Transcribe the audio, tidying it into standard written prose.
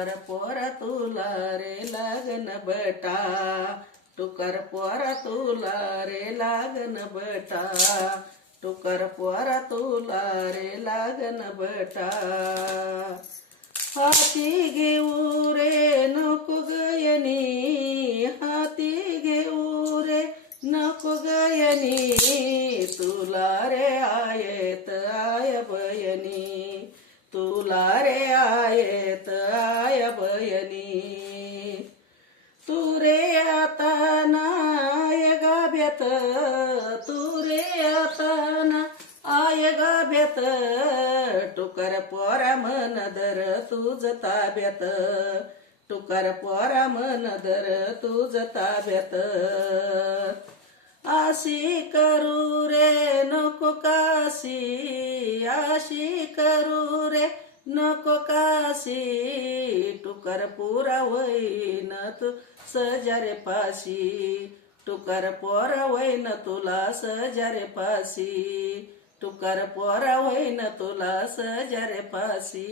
टुकर पोरा तुला रे लागन बटा, टुकर पोरा तुला रे लागन बटा, टुकर पोरा तुला रे लागन बटा. हाती घेऊ रे नको गयनी, हाती घेऊ रे नको गयनी, तुला रे आयत आय बयनी, तुला रे आयत आय बयनी. तू रे आता नाय गाभ्यात, तू रे आता ना आय गाभ्यात, टुकर पोरा मन दर तुझ ताब्यात, टुकर पोरा मन दर तुझ ताब्यात. आशी करू रे नको काशी, आशी करू रे नको काशी, टुकर पुरा होईन तू सजारे पाशी, टुकर पोरा होईन तुला सजारे पाशी, टुकर पोरा होईन तुला सजारे पाशी.